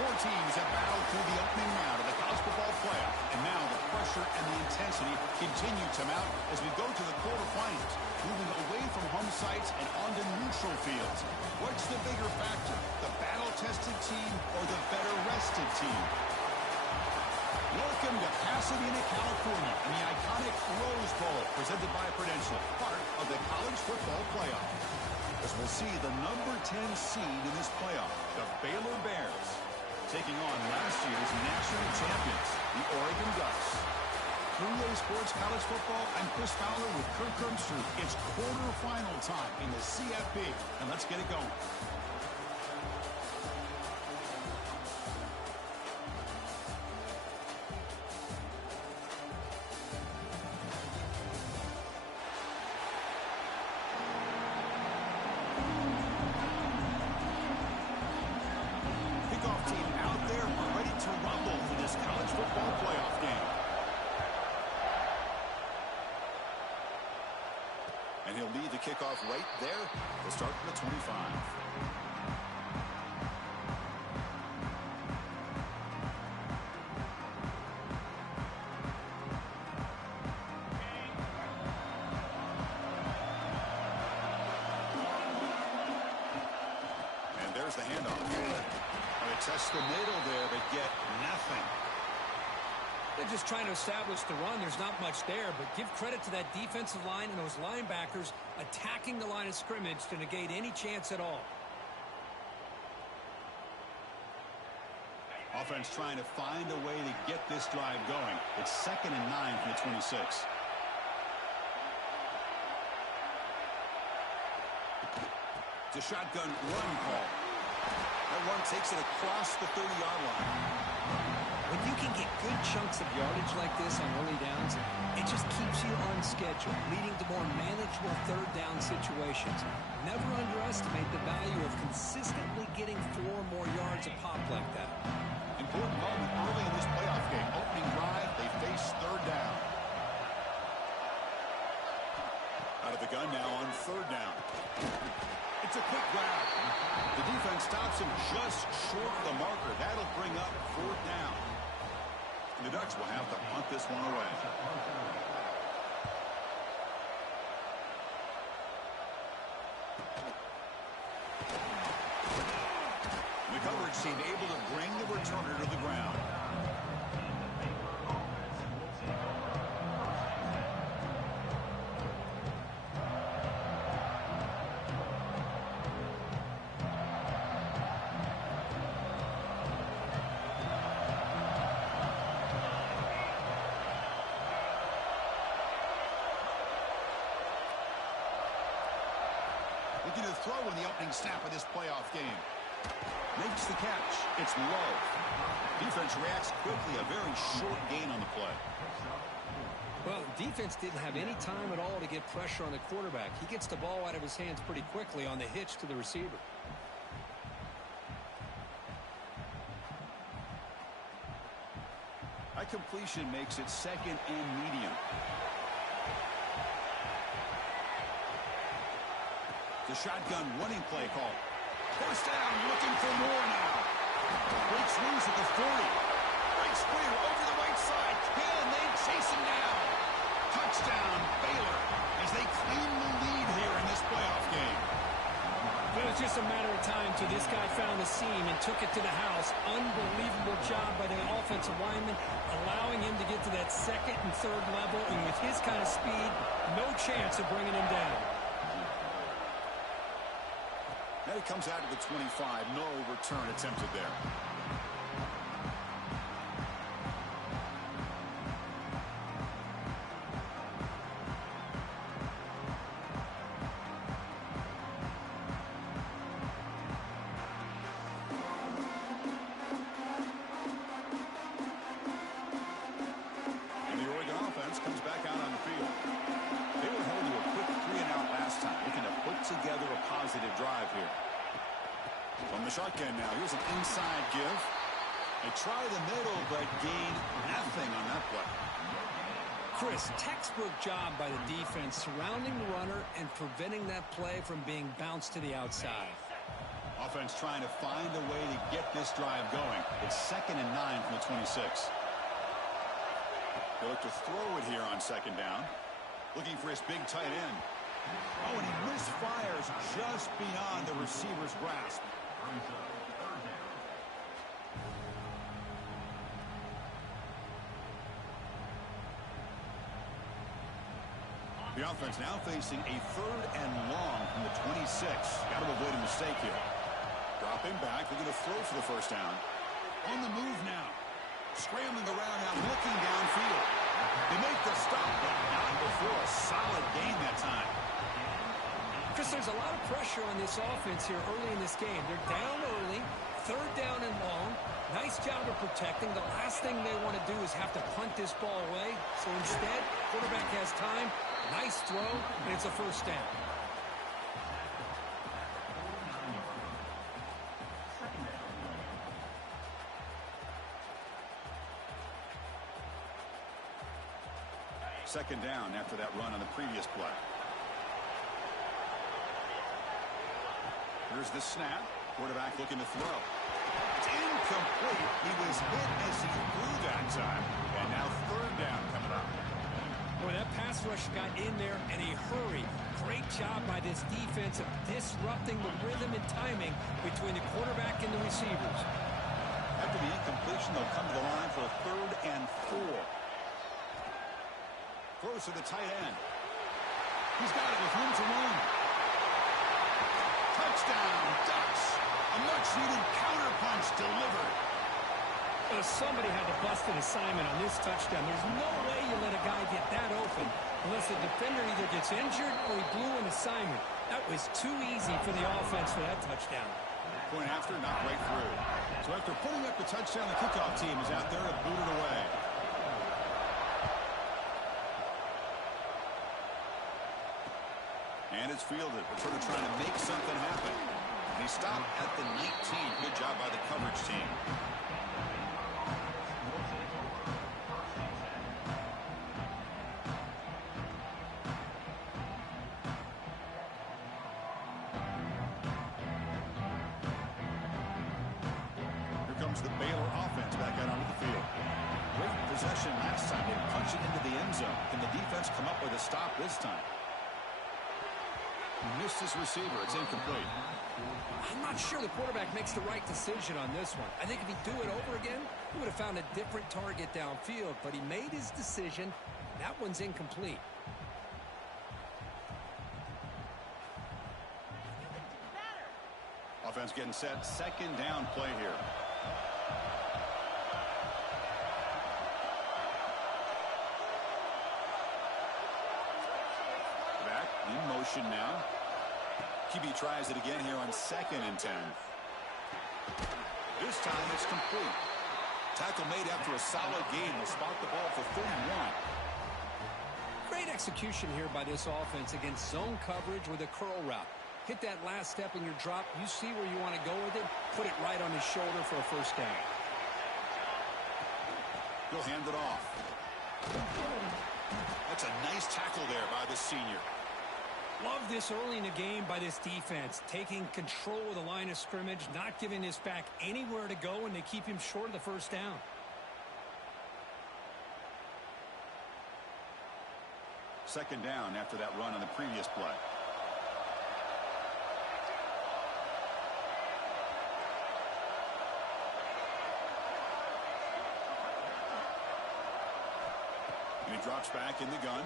Four teams have battled through the opening round of the college football playoff, and now the pressure and the intensity continue to mount as we go to the quarterfinals, moving away from home sites and onto neutral fields. What's the bigger factor, the battle-tested team or the better-rested team? Welcome to Pasadena, California, and the iconic Rose Bowl, presented by Prudential, part of the college football playoff. As we'll see the number 10 seed in this playoff, the Baylor Bears, taking on last year's national champions, the Oregon Ducks. 3A Sports College Football, I'm Chris Fowler with Kirk Herbstreit. It's quarterfinal time in the CFP, and let's get it going. And he'll lead the kickoff right there to start from the 25. And there's the handoff. They test the middle there, but get nothing. They're just trying to establish the run. There's not much there, but give credit to that defensive line and those linebackers attacking the line of scrimmage to negate any chance at all. Offense trying to find a way to get this drive going. It's 2nd and 9 from the 26. It's a shotgun run call. That run takes it across the 30-yard line. When you can get good chunks of yardage like this on early downs, it just keeps you on schedule, leading to more manageable third down situations. Never underestimate the value of consistently getting 4 more yards a pop like that. Important moment early in this playoff game. Opening drive, they face third down. Out of the gun now on third down. It's a quick grab. The defense stops him just short of the marker. That'll bring up fourth down. The Ducks will have to punt this one away. The coverage team able to bring the returner to the ground. Looking to throw in the opening snap of this playoff game. Makes the catch. It's low. Defense reacts quickly. A very short gain on the play. Well, defense didn't have any time at all to get pressure on the quarterback. He gets the ball out of his hands pretty quickly on the hitch to the receiver. A completion makes it 2nd and medium. The shotgun running play call. First down, looking for more now. Breaks loose at the 40. Breaks clear over the right side. Hill, and they chase him down. Touchdown, Baylor, as they claim the lead here in this playoff game. It was just a matter of time till this guy found the seam and took it to the house. Unbelievable job by the offensive lineman, allowing him to get to that 2nd and 3rd level, and with his kind of speed, no chance of bringing him down. Now he comes out to the 25. No return attempted there. And the Oregon offense comes back out on the field. They were held to a quick 3-and-out last time, looking to put together a positive drive here. From the shotgun now, here's an inside give. They try the middle, but gain nothing on that play. Chris, textbook job by the defense surrounding the runner and preventing that play from being bounced to the outside. Offense trying to find a way to get this drive going. It's 2nd and 9 from the 26. He'll look to throw it here on 2nd down. Looking for his big tight end. Oh, and he misfires just beyond the receiver's grasp. The offense now facing a 3rd and long from the 26. Got to avoid a mistake here. Dropping back, looking to throw for the 1st down. On the move now. Scrambling around now, looking downfield. They make the stop, but not before a solid gain that time. Chris, there's a lot of pressure on this offense here early in this game. They're down early, 3rd down and long. Nice job of protecting. The last thing they want to do is have to punt this ball away. So instead, quarterback has time. Nice throw, and it's a 1st down. Second down after that run on the previous play. Here's the snap. Quarterback looking to throw. It's incomplete. He was hit as he threw that time. And now 3rd down coming up. Boy, that pass rush got in there in a hurry. Great job by this defense of disrupting the rhythm and timing between the quarterback and the receivers. After the incompletion, they'll come to the line for a 3rd and 4. Throws to the tight end. He's got it with room to run. Touchdown, Ducks. A much-needed counterpunch delivered. Somebody had to bust an assignment on this touchdown. There's no way you let a guy get that open unless the defender either gets injured or he blew an assignment. That was too easy for the offense for that touchdown. Point after, not right through. So after putting up the touchdown, the kickoff team is out there to boot it away. And it's fielded. They're sort of trying to make something happen. And he stopped at the 19. Good job by the coverage team. Here comes the Baylor offense back out onto the field. Great possession last time. They punch it into the end zone. Can the defense come up with a stop this time? Missed his receiver. It's incomplete. I'm not sure the quarterback makes the right decision on this one. I think if he'd do it over again, he would have found a different target downfield, but he made his decision. That one's incomplete. Offense getting set. 2nd down play here. Back in motion now. QB tries it again here on 2nd and 10. This time it's complete. Tackle made after a solid gain. Will spot the ball for 41. Great execution here by this offense against zone coverage with a curl route. Hit that last step in your drop. You see where you want to go with it. Put it right on his shoulder for a 1st down. He'll hand it off. That's a nice tackle there by the senior. Love this early in the game by this defense. Taking control of the line of scrimmage, not giving this back anywhere to go, and they keep him short of the 1st down. Second down after that run on the previous play. And he drops back in the gun.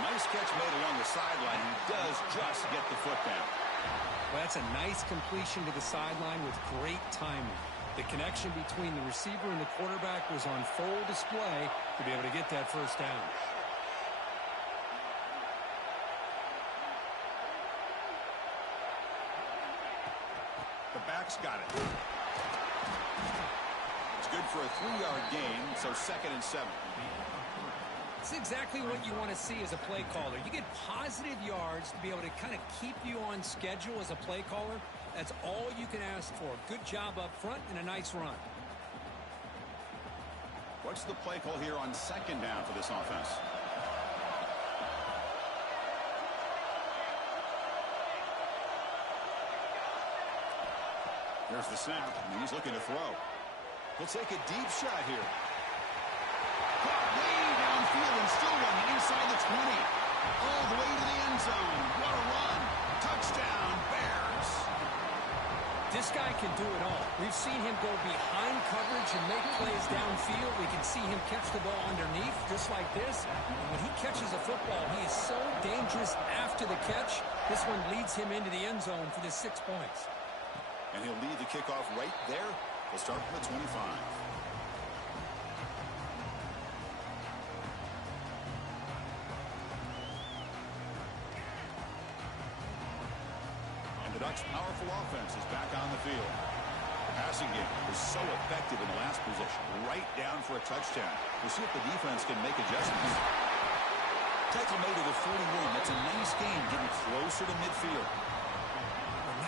Nice catch made along the sideline. He does just get the foot down. Well, that's a nice completion to the sideline with great timing. The connection between the receiver and the quarterback was on full display to be able to get that 1st down. The back's got it. It's good for a 3-yard gain, so 2nd and 7. It's exactly what you want to see as a play caller. You get positive yards to be able to kind of keep you on schedule as a play caller. That's all you can ask for. Good job up front and a nice run. What's the play call here on 2nd down for this offense? Here's the snap, and he's looking to throw. He'll take a deep shot here. Caught way downfield and still running inside the 20. All the way to the end zone. What a run. Touchdown, Bears. This guy can do it all. We've seen him go behind coverage and make plays downfield. We can see him catch the ball underneath just like this. And when he catches a football, he is so dangerous after the catch. This one leads him into the end zone for the 6 points. And he'll lead the kickoff right there. We'll start from the 25. And the Ducks' powerful offense is back on the field. The passing game was so effective in the last possession, right down for a touchdown. We'll see if the defense can make adjustments. Tackle made to the 41. That's a nice game, getting closer to midfield.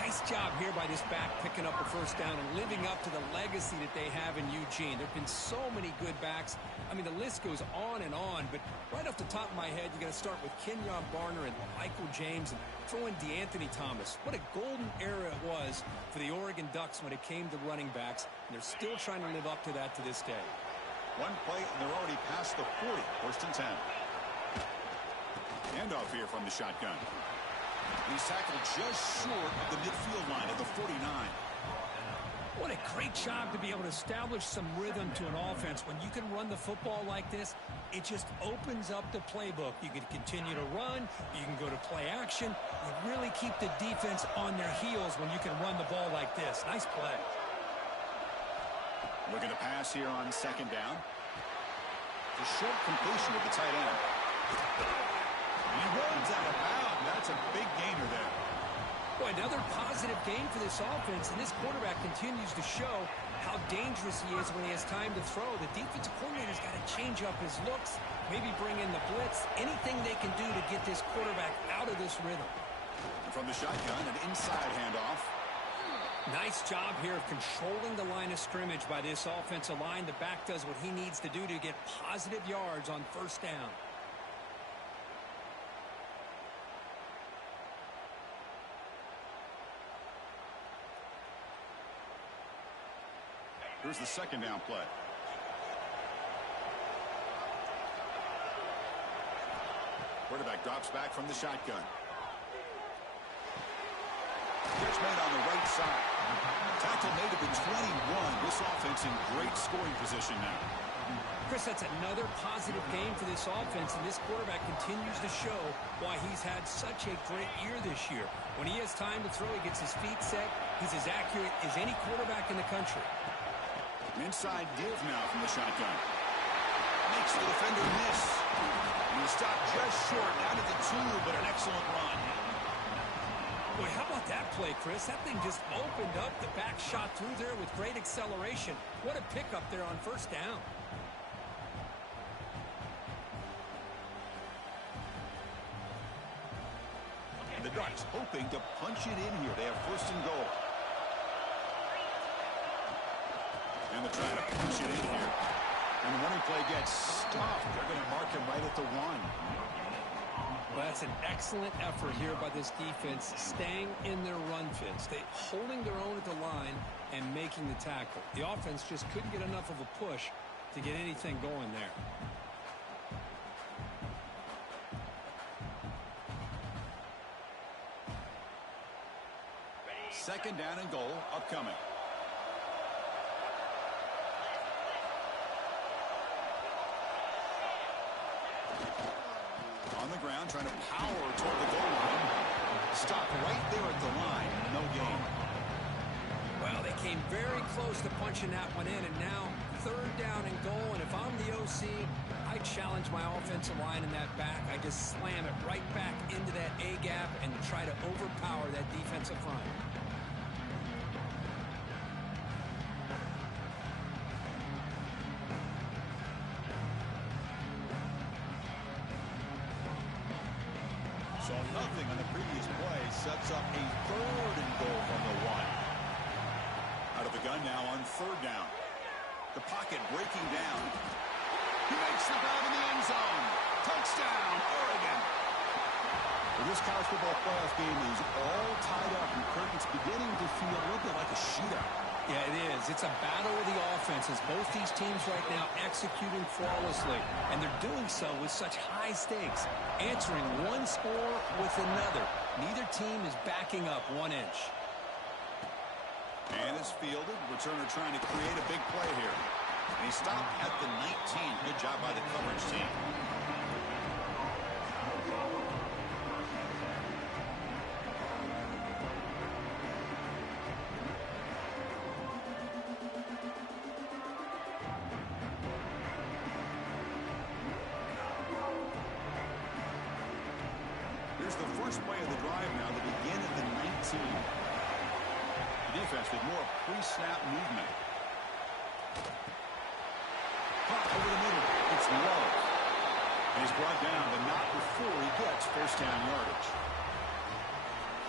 Nice job here by this back picking up a first down and living up to the legacy that they have in Eugene. There have been so many good backs. I mean, the list goes on and on, but right off the top of my head, you got to start with Kenyon Barner and Michael James and throw in DeAnthony Thomas. What a golden era it was for the Oregon Ducks when it came to running backs, and they're still trying to live up to that to this day. One play, and they're already past the 40. First and 10. Handoff here from the shotgun. He's tackled just short of the midfield line at the 49. What a great job to be able to establish some rhythm to an offense. When you can run the football like this, it just opens up the playbook. You can continue to run. You can go to play action. You really keep the defense on their heels when you can run the ball like this. Nice play. Looking to pass here on second down. The short completion of the tight end. He runs out of bounds. That's a big gainer there. Boy, another positive game for this offense, and this quarterback continues to show how dangerous he is when he has time to throw. The defensive coordinator's got to change up his looks, maybe bring in the blitz, anything they can do to get this quarterback out of this rhythm. And from the shotgun, an inside handoff. Nice job here of controlling the line of scrimmage by this offensive line. The back does what he needs to do to get positive yards on first down. Here's the second down play. Quarterback drops back from the shotgun. Catch made on the right side. Tackle made at the 21. This offense in great scoring position now. Chris, that's another positive game for this offense, and this quarterback continues to show why he's had such a great year this year. When he has time to throw, he gets his feet set. He's as accurate as any quarterback in the country. An inside give now from the shotgun. Makes the defender miss. And he stopped just short, down to the 2, but an excellent run. Boy, how about that play, Chris? That thing just opened up. The back shot through there with great acceleration. What a pickup there on first down. And the Ducks hoping to punch it in here. They have first and goal. And they're trying to push it in here. And the running play gets stopped. They're going to mark him right at the 1. Well, that's an excellent effort here by this defense, staying in their run fits. They holding their own at the line and making the tackle. The offense just couldn't get enough of a push to get anything going there. Second down and goal upcoming. On the ground, trying to power toward the goal line. Stop right there at the line. No gain. Well, they came very close to punching that one in, and now third down and goal. And if I'm the OC, I challenge my offensive line in that back. I just slam it right back into that A-gap and try to overpower that defensive front. So nothing on the previous play sets up a third and goal from the 1. Out of the gun now on third down. The pocket breaking down. He makes the grab in the end zone. Touchdown, Oregon. This college football playoff game is all tied up, and curtains beginning to feel a little bit like a shootout. Yeah, it is. It's a battle of the offenses. Both these teams right now executing flawlessly, and they're doing so with such high stakes, answering one score with another. Neither team is backing up 1 inch. And is fielded. Returner trying to create a big play here. And he stopped at the 19. Good job by the coverage team. Here's the first play of the drive now to begin at the 19. The defense with more pre-snap movement. Caught over the middle. It's low. And he's brought down, but not before he gets first down yardage.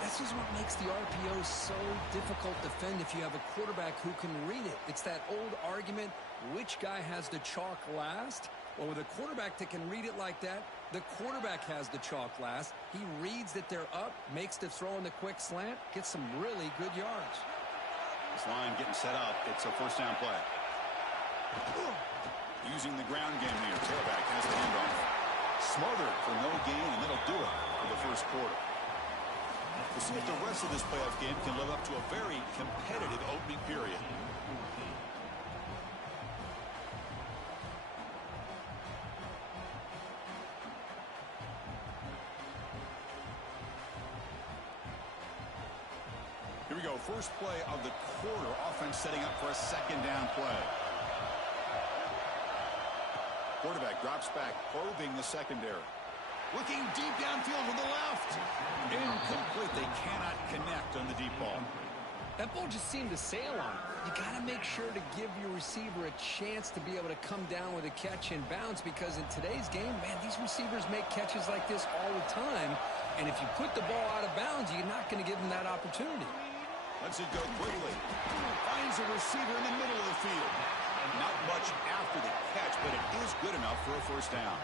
This is what makes the RPO so difficult to defend if you have a quarterback who can read it. It's that old argument, which guy has the chalk last? Well, with a quarterback that can read it like that, the quarterback has the chalk last. He reads that they're up, makes the throw in the quick slant, gets some really good yards. This line getting set up. It's a first down play. Using the ground game here. Tailback has the handoff. Smothered for no gain, and that'll do it for the first quarter. We'll see if the rest of this playoff game can live up to a very competitive opening period. Here we go. First play of the quarter. Offense setting up for a second down play. Quarterback drops back, probing the secondary. Looking deep downfield with the left. Incomplete. They cannot connect on the deep ball. That ball just seemed to sail on. You got to make sure to give your receiver a chance to be able to come down with a catch and bounce, because in today's game, man, these receivers make catches like this all the time. And if you put the ball out of bounds, you're not going to give them that opportunity. Lets it go quickly. Finds a receiver in the middle of the field. Not much after the catch, but it is good enough for a first down.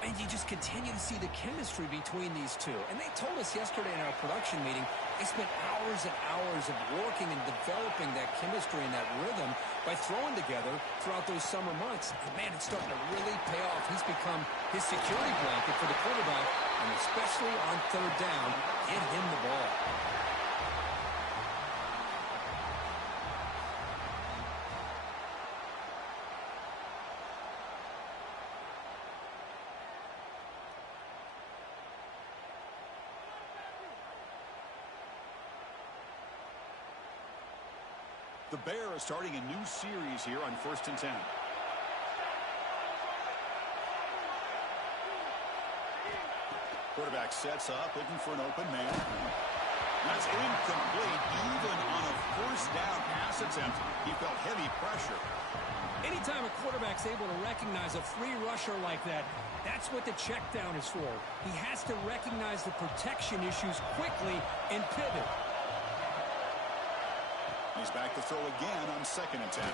And you just continue to see the chemistry between these two. And they told us yesterday in our production meeting, they spent hours and hours of working and developing that chemistry and that rhythm by throwing together throughout those summer months. And man, it's starting to really pay off. He's become his security blanket for the quarterback, and especially on third down, get him the ball. The Bear is starting a new series here on 1st and 10. Quarterback sets up, looking for an open man. That's incomplete. Even on a first down pass attempt, he felt heavy pressure. Anytime a quarterback's able to recognize a free rusher like that, that's what the check down is for. He has to recognize the protection issues quickly and pivot. He's back to throw again on 2nd and 10.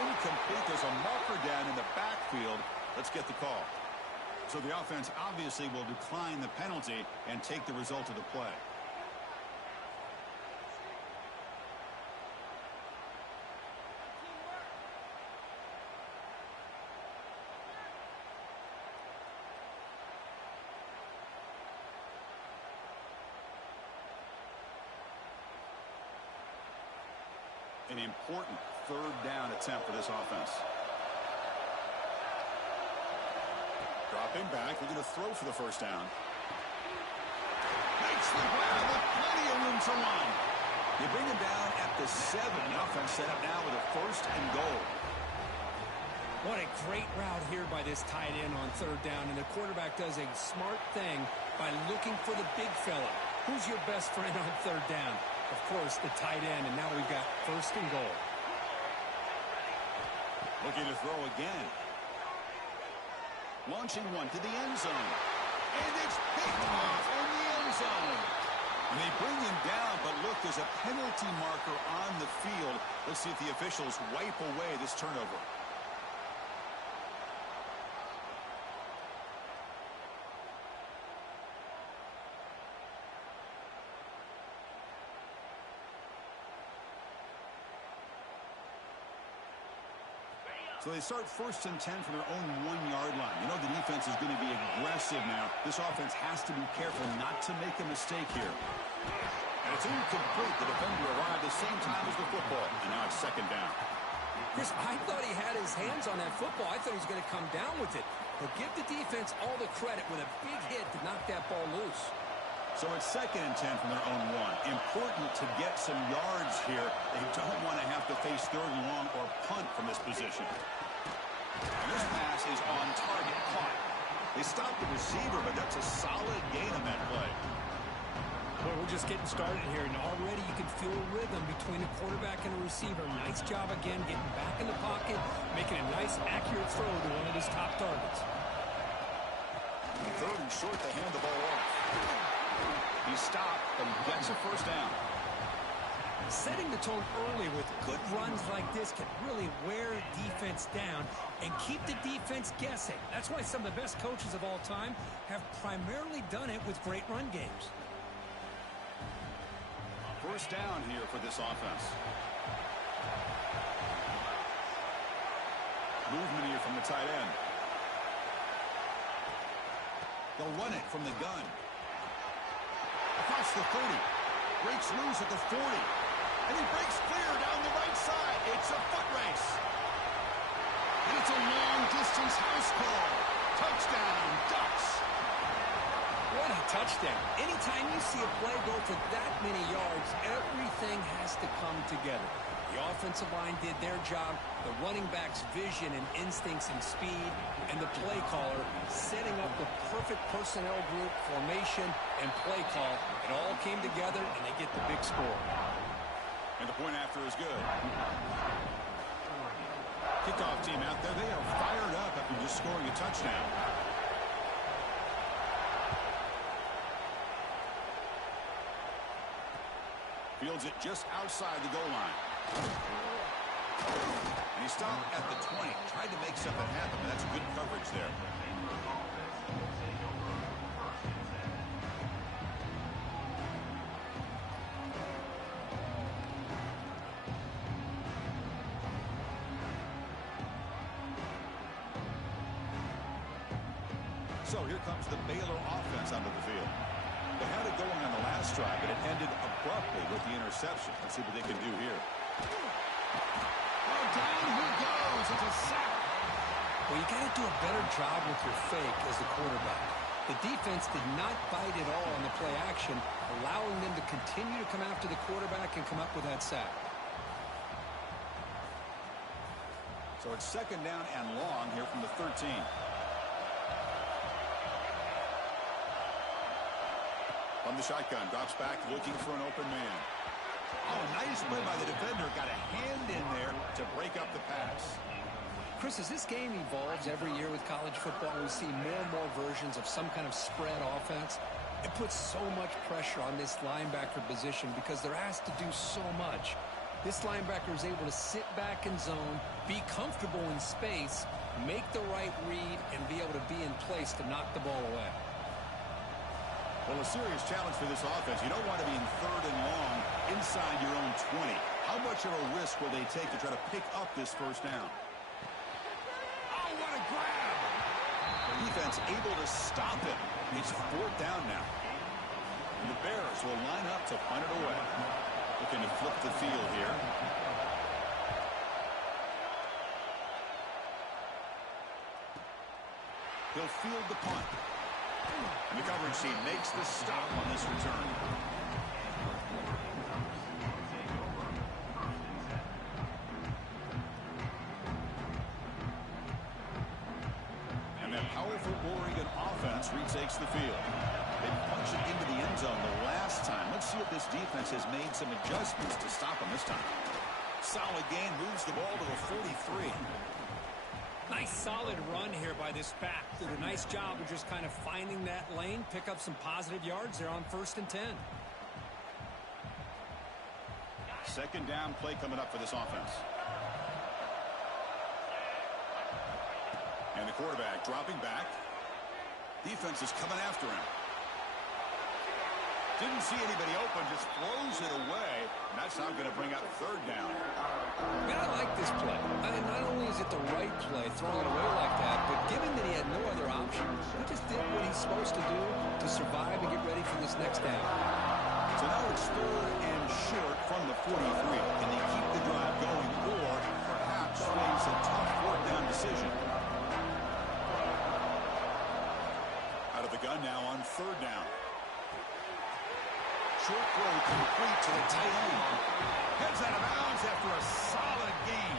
Incomplete. There's a marker down in the backfield. Let's get the call. So the offense obviously will decline the penalty and take the result of the play. An important third down attempt for this offense. Dropping back, looking to throw for the first down. Makes the grab with plenty of room to run. You bring him down at the 7. The offense set up now with a 1st and goal. What a great route here by this tight end on third down, and the quarterback does a smart thing by looking for the big fella. Who's your best friend on third down? Of course, the tight end, and now we've got 1st and goal. Looking to throw again. Launching one to the end zone. And it's picked off in the end zone. And they bring him down, but look, there's a penalty marker on the field. Let's see if the officials wipe away this turnover. So they start 1st and 10 from their own 1-yard line. You know the defense is going to be aggressive now. This offense has to be careful not to make a mistake here. And it's incomplete. The defender arrived the same time as the football. And now it's 2nd down. Chris, I thought he had his hands on that football. I thought he was going to come down with it. But give the defense all the credit with a big hit to knock that ball loose. So it's 2nd and 10 from their own 1. Important to get some yards here. They don't want to have to face 3rd and long or punt from this position. And this pass is on target, caught. They stopped the receiver, but that's a solid gain on that play. Well, we're just getting started here, and already you can feel a rhythm between the quarterback and the receiver. Nice job again getting back in the pocket, making a nice, accurate throw to one of his top targets. 3rd and short, they hand the ball off. He stopped, but he gets a 1st down. Setting the tone early with good runs like this can really wear defense down and keep the defense guessing. That's why some of the best coaches of all time have primarily done it with great run games. 1st down here for this offense. Movement here from the tight end. They'll run it from the gun. Across the 30. Breaks loose at the 40. And he breaks clear down the right side. It's a foot race. And it's a long-distance house call. Touchdown, Ducks. What a touchdown. Anytime you see a play go for that many yards, everything has to come together. The offensive line did their job, the running back's vision and instincts and speed, and the play caller setting up the perfect personnel group, formation, and play call. It all came together, and they get the big score. And the point after is good. Kickoff team out there, they are fired up after just scoring a touchdown. Fields it just outside the goal line. And he stopped at the 20. Tried to make something happen, but that's good coverage there. So here comes the Baylor offense onto the field. They had it going on the last drive, but it ended abruptly with the interception. Let's see what they can do here. Oh, down he goes. It's a sack. Well, you got to do a better job with your fake as the quarterback. The defense did not bite at all on the play action, allowing them to continue to come after the quarterback and come up with that sack. So it's 2nd down and long here from the 13. From the shotgun, drops back, looking for an open man. Oh, nice play by the defender. Got a hand in there to break up the pass. Chris, as this game evolves every year with college football, we see more and more versions of some kind of spread offense. It puts so much pressure on this linebacker position because they're asked to do so much. This linebacker is able to sit back in zone, be comfortable in space, make the right read, and be able to be in place to knock the ball away. Well, a serious challenge for this offense. You don't want to be in 3rd and long inside your own 20. How much of a risk will they take to try to pick up this 1st down? Oh, what a grab! The defense able to stop him. It's 4th down now. And the Bears will line up to punt it away. Looking to flip the field here. He'll field the punt. And the coverage team makes the stop on this return. And that powerful Oregon offense retakes the field. They punched it into the end zone the last time. Let's see if this defense has made some adjustments to stop them this time. Solid gain, moves the ball to the 43. Nice solid run here by this back. Did a nice job of just kind of finding that lane, pick up some positive yards there on 1st and 10. 2nd down play coming up for this offense. And the quarterback dropping back. Defense is coming after him. Didn't see anybody open, just throws it away. And that's not going to bring up third down. Man, I like this play. Not only is it the right play, throwing it away like that, but given that he had no other option, he just did what he's supposed to do to survive and get ready for this next down. So now it's third and short from the 43. Can they keep the drive going or perhaps face a tough fourth down decision? Out of the gun now on third down. Short throw complete to the tight end. Heads out of bounds after a solid gain.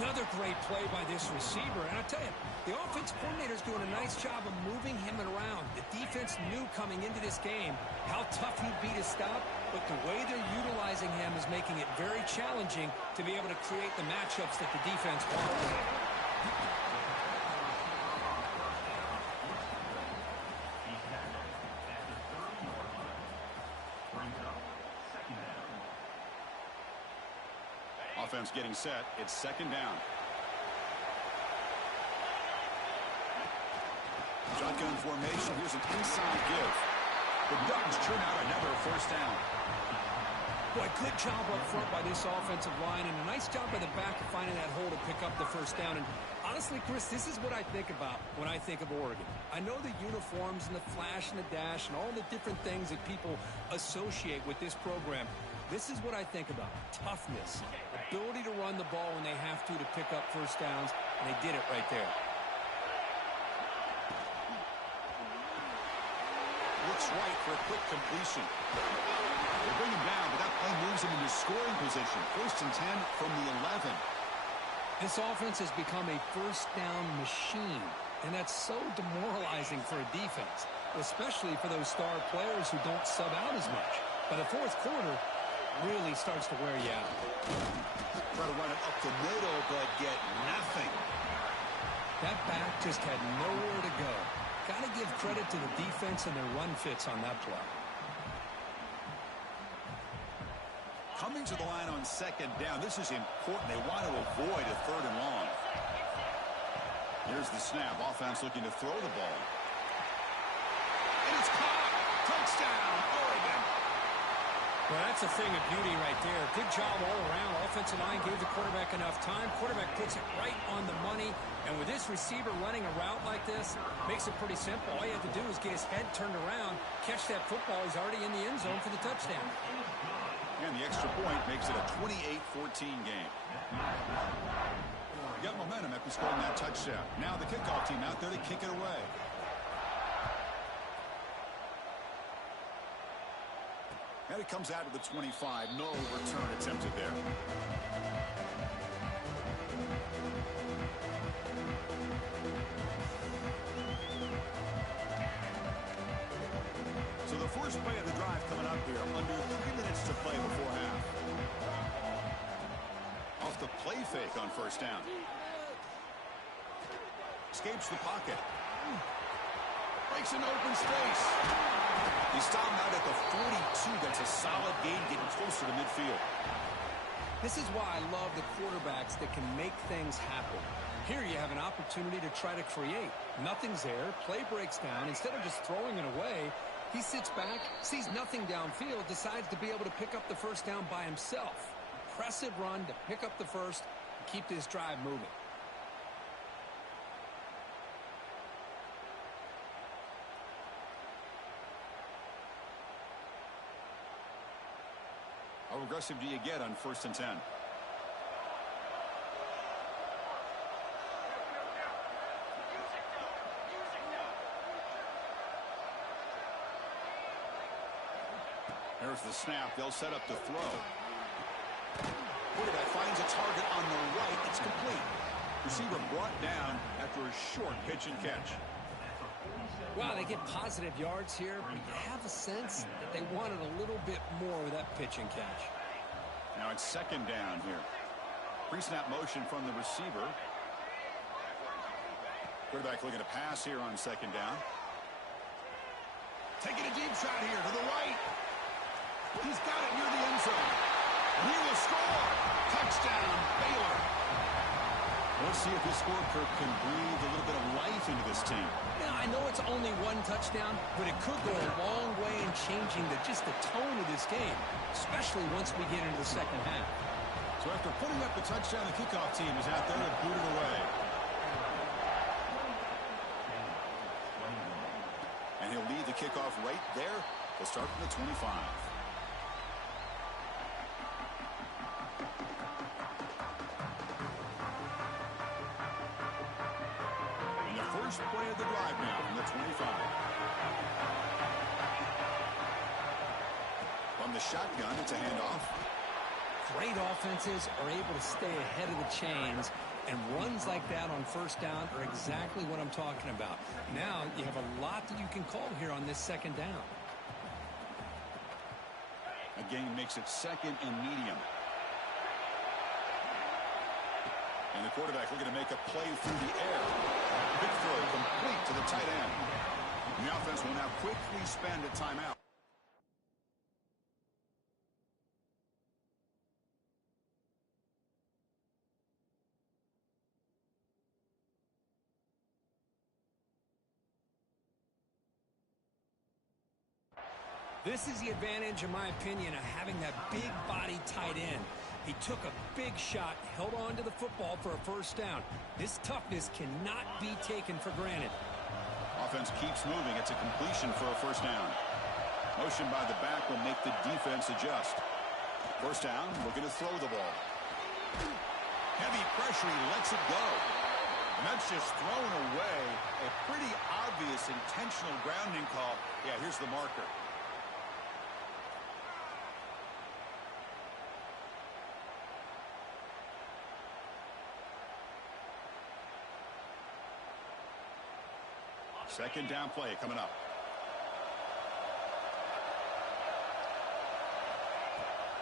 Another great play by this receiver. And I'll tell you, the offense coordinator's doing a nice job of moving him around. The defense knew coming into this game how tough he'd be to stop, but the way they're utilizing him is making it very challenging to be able to create the matchups that the defense wants. Offense getting set. It's second down. Shotgun formation. Here's an inside give. The Ducks churn out another first down. Boy, good job up front by this offensive line, and a nice job by the back of finding that hole to pick up the first down. And honestly, Chris, this is what I think about when I think of Oregon. I know the uniforms and the flash and the dash and all the different things that people associate with this program. This is what I think about. Toughness. Ability to run the ball when they have to pick up first downs, and they did it right there. Looks right for a quick completion. They bring him down, but that play moves him into scoring position. First and 10 from the 11. This offense has become a first down machine, and that's so demoralizing for a defense, especially for those star players who don't sub out as much. By the fourth quarter, really starts to wear you out. Try to run it up the middle, but get nothing. That back just had nowhere to go. Got to give credit to the defense and their run fits on that play. Coming to the line on second down. This is important. They want to avoid a third and long. Here's the snap. Offense looking to throw the ball. And it's caught. Touchdown, Oregon. Well, that's a thing of beauty right there. Good job all around. Offensive line gave the quarterback enough time. Quarterback puts it right on the money. And with this receiver running a route like this, makes it pretty simple. All you have to do is get his head turned around, catch that football. He's already in the end zone for the touchdown. And the extra point makes it a 28-14 game. You got momentum after scoring that touchdown. Now the kickoff team out there to kick it away. And it comes out to the 25. No return attempted there. So the first play of the drive coming up here. Under 3 minutes to play before half. Off the play fake on first down. Escapes the pocket. Breaks an open space. He stopped out at the 42. That's a solid gain, getting closer to midfield. This is why I love the quarterbacks that can make things happen. Here you have an opportunity to try to create. Nothing's there. Play breaks down. Instead of just throwing it away, he sits back, sees nothing downfield, decides to be able to pick up the first down by himself. Impressive run to pick up the first and keep this drive moving. How aggressive do you get on first and 10? There's the snap. They'll set up to throw. Quarterback finds a target on the right. It's complete. Receiver brought down after a short pitch and catch. Wow, they get positive yards here, but you have a sense that they wanted a little bit more with that pitch and catch. Now it's second down here. Pre-snap motion from the receiver. Quarterback looking to pass here on second down. Taking a deep shot here to the right. He's got it near the end zone. And he will score. Touchdown, Baylor. Let's see if this score can breathe a little bit of life into this team. Now, I know it's only one touchdown, but it could go a long way in changing just the tone of this game, especially once we get into the second half. So after putting up the touchdown, the kickoff team is out there to boot it away. And he'll lead the kickoff right there. They'll start from the 25. First play of the drive now from the 25. From the shotgun, it's a handoff. Great offenses are able to stay ahead of the chains, and runs like that on first down are exactly what I'm talking about. Now you have a lot that you can call here on this second down. A gain makes it second and medium. And the quarterback looking to make a play through the air. Big throw complete to the tight end. And the offense will now quickly spend a timeout. This is the advantage, in my opinion, of having that big body tight end. He took a big shot, held on to the football for a first down. This toughness cannot be taken for granted. Offense keeps moving. It's a completion for a first down. Motion by the back will make the defense adjust. First down, looking to throw the ball. Heavy pressure, he lets it go. And that's just thrown away. A pretty obvious intentional grounding call. Yeah, here's the marker. Second down play coming up.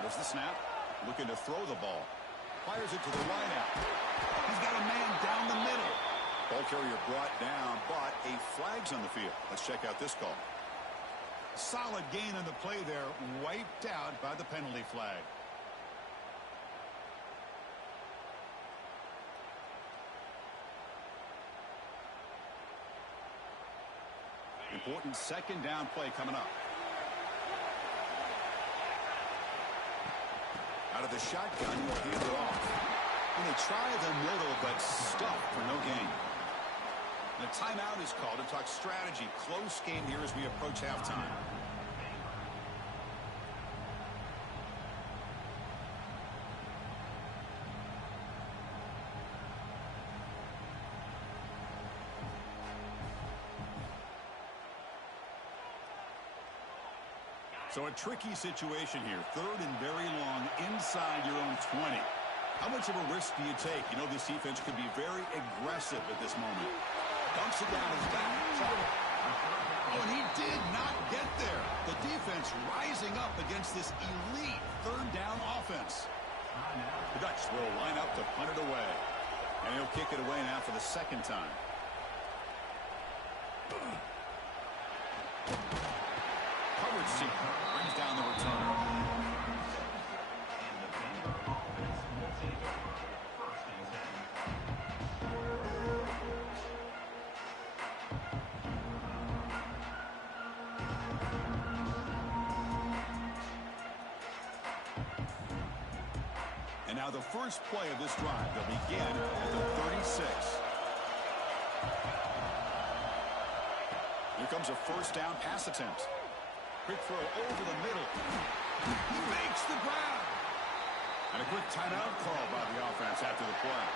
There's the snap. Looking to throw the ball. Fires it to the wideout. He's got a man down the middle. Ball carrier brought down, but a flag's on the field. Let's check out this call. Solid gain on the play there. Wiped out by the penalty flag. Important second down play coming up. Out of the shotgun, he'll hand it off. And they try the middle, but stuffed for no gain. And a timeout is called to talk strategy. Close game here as we approach halftime. So a tricky situation here. Third and very long inside your own 20. How much of a risk do you take? You know, this defense could be very aggressive at this moment. Dumps it down his back. Oh, and he did not get there. The defense rising up against this elite third down offense. The Ducks will line up to punt it away. And he'll kick it away now for the second time. Coverage seeker brings down the return. And now the first play of this drive. They'll begin at the 36. Here comes a first down pass attempt. Quick throw over the middle. He makes the grab. And a quick timeout call by the offense after the play.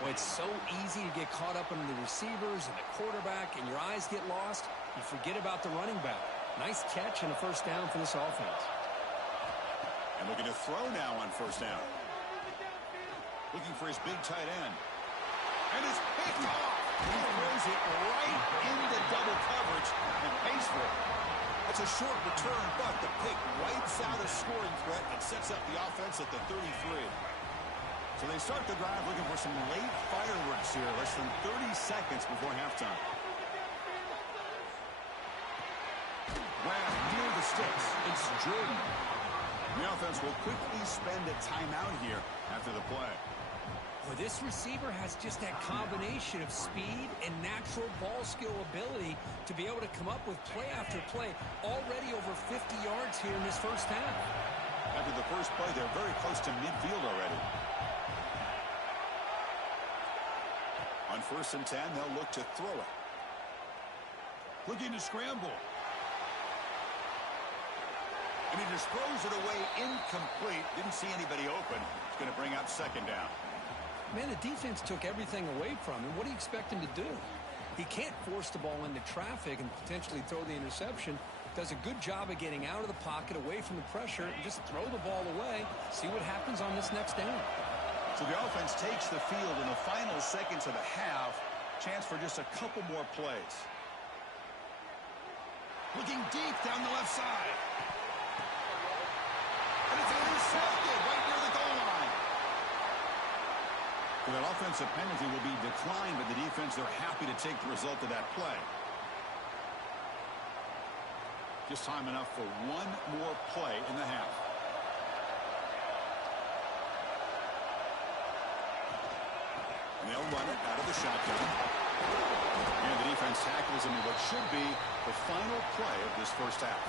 Well, it's so easy to get caught up in the receivers and the quarterback, and your eyes get lost. You forget about the running back. Nice catch and a first down for this offense. And looking to throw now on first down. Looking for his big tight end. And it's picked off. He throws it right into double coverage and pays for it. That's a short return, but the pick wipes out a scoring threat and sets up the offense at the 33. So they start the drive looking for some late fireworks here, less than 30 seconds before halftime. Grab near the sticks. It's Jordan. The offense will quickly spend a timeout here after the play. Well, this receiver has just that combination of speed and natural ball skill ability to be able to come up with play after play. Already over 50 yards here in this first half. After the first play, they're very close to midfield already. On 1st and 10, they'll look to throw it. Looking to scramble. And he just throws it away incomplete. Didn't see anybody open. It's going to bring up 2nd down. Man, the defense took everything away from him. What do you expect him to do? He can't force the ball into traffic and potentially throw the interception. Does a good job of getting out of the pocket, away from the pressure, and just throw the ball away. See what happens on this next down. So the offense takes the field in the final seconds of the half. Chance for just a couple more plays. Looking deep down the left side. And it's intercepted right near the goal line. So that offensive penalty will be declined, but the defense, they're happy to take the result of that play. Just time enough for one more play in the half. And they'll run it out of the shotgun. And the defense tackles him in what should be the final play of this first half.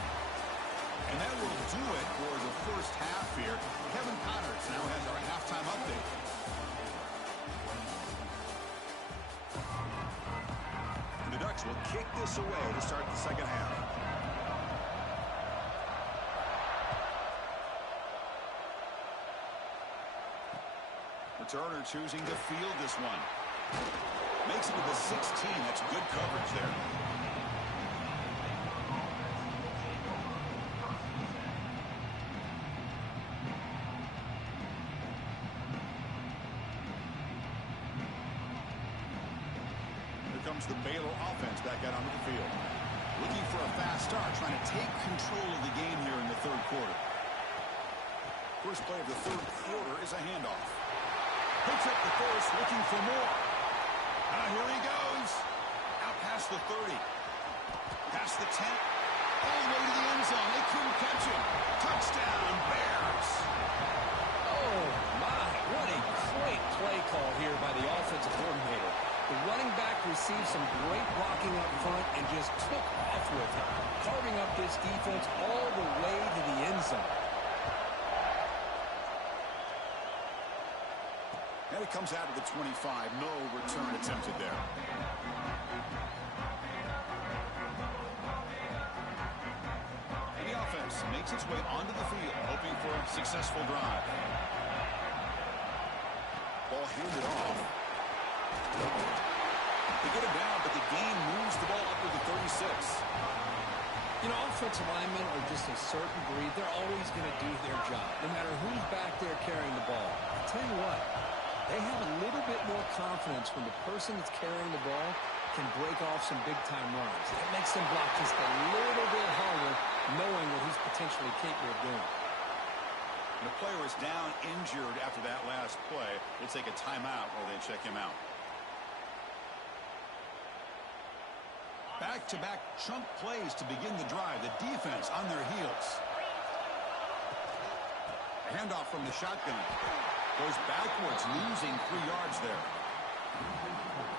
And that will do it for the first half here. Kevin Connors now has our halftime update. And the Ducks will kick this away to start the second half. Turner choosing to field this one. Makes it to the 16. That's good coverage there. Here comes the Baylor offense back out onto the field. Looking for a fast start, trying to take control of the game here in the 3rd quarter. First play of the 3rd quarter is a handoff. Picks up the first, looking for more. Here he goes. Out past the 30. Past the 10. All the way to the end zone. They couldn't catch him. Touchdown, Bears. Oh, my. What a great play call here by the offensive coordinator. The running back received some great blocking up front and just took off with it, carving up this defense all the way to the end zone. And it comes out of the 25. No return attempted there. And the offense makes its way onto the field, hoping for a successful drive. Ball handed off. They get it down, but the gain moves the ball up to the 36. You know, offensive linemen are just a certain breed. They're always going to do their job, no matter who's back there carrying the ball. I'll tell you what. They have a little bit more confidence when the person that's carrying the ball can break off some big-time runs. That makes them block just a little bit harder, knowing what he's potentially capable of doing. The player is down injured after that last play. We'll take a timeout while they check him out. Back-to-back chunk plays to begin the drive. The defense on their heels. A handoff from the shotgun. Goes backwards, losing 3 yards there.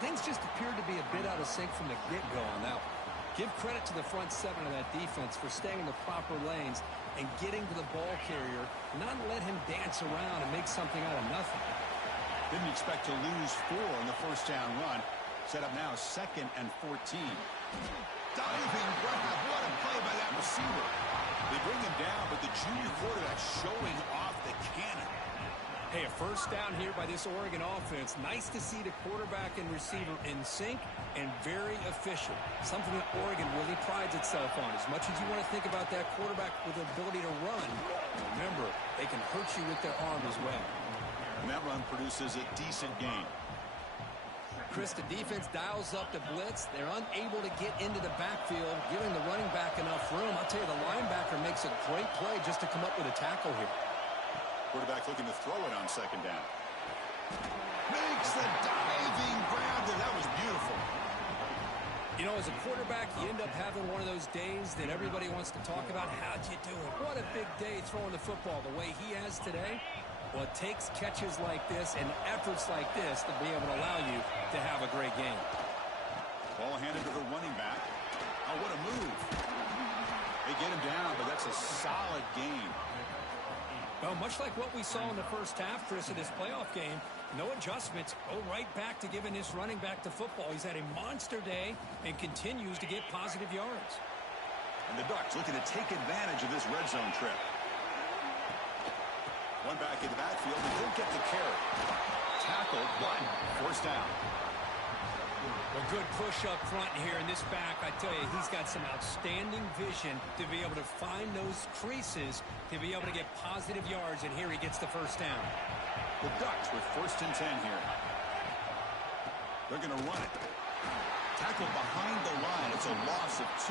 Things just appeared to be a bit out of sync from the get-go on that one. Give credit to the front 7 of that defense for staying in the proper lanes and getting to the ball carrier, not let him dance around and make something out of nothing. Didn't expect to lose 4 on the first down run. Set up now 2nd and 14. Diving grab. What a play by that receiver. They bring him down, but the junior quarterback showing off the cannon. Hey, a first down here by this Oregon offense. Nice to see the quarterback and receiver in sync and very efficient. Something that Oregon really prides itself on. As much as you want to think about that quarterback with the ability to run, remember, they can hurt you with their arm as well. And that run produces a decent gain. Chris, the defense dials up the blitz. They're unable to get into the backfield, giving the running back enough room. I'll tell you, the linebacker makes a great play just to come up with a tackle here. Quarterback looking to throw it on 2nd down. Makes the diving grab there. That was beautiful. You know, as As a quarterback, you end up having one of those days that everybody wants to talk about. How'd you do it? What a big day throwing the football the way he has today. Well, it takes catches like this and efforts like this to be able to allow you to have a great game. Ball handed to the running back. Oh, what a move. They get him down, but that's a solid game. Well, much like what we saw in the first half, Chris, in this playoff game, no adjustments. Go right back to giving this running back to football. He's had a monster day and continues to get positive yards. And the Ducks looking to take advantage of this red zone trip. One back in the backfield, and he'll get the carry. Tackled, but first down. Well, good push up front here in this back. I tell you, he's got some outstanding vision to be able to find those creases, to be able to get positive yards, and here he gets the first down. The Ducks with 1st and 10 here. They're going to run it. Tackled behind the line. It's a loss of 2.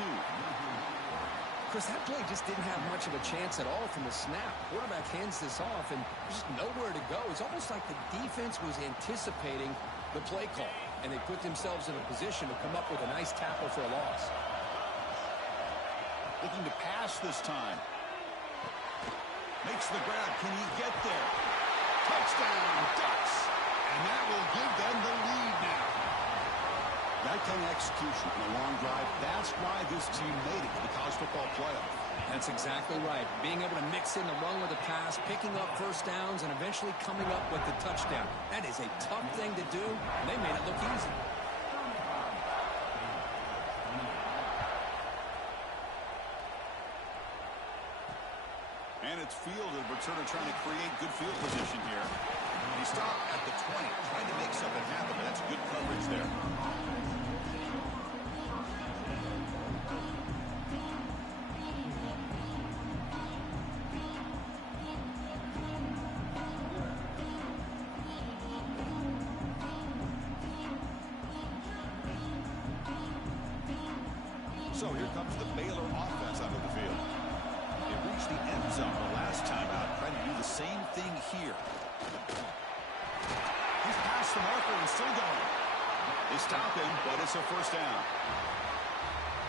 Chris, that play just didn't have much of a chance at all from the snap. Quarterback hands this off, and there's just nowhere to go. It's almost like the defense was anticipating the play call, and they put themselves in a position to come up with a nice tackle for a loss. Looking to pass this time. Makes the grab. Can he get there? Touchdown, Ducks! And that will give them the lead now. That kind of execution in a long drive, that's why this team made it to the college football playoff. That's exactly right. Being able to mix in the run with the pass, picking up first downs, and eventually coming up with the touchdown. That is a tough thing to do, and they made it look easy. And it's fielded. Returner trying to create good field position here. And he stopped at the 20, trying to make something happen, but that's good coverage there. So here comes the Baylor offense out of the field. They reached the end zone the last time out, trying to do the same thing here. He's past the marker and still going. They stop him, but it's a first down.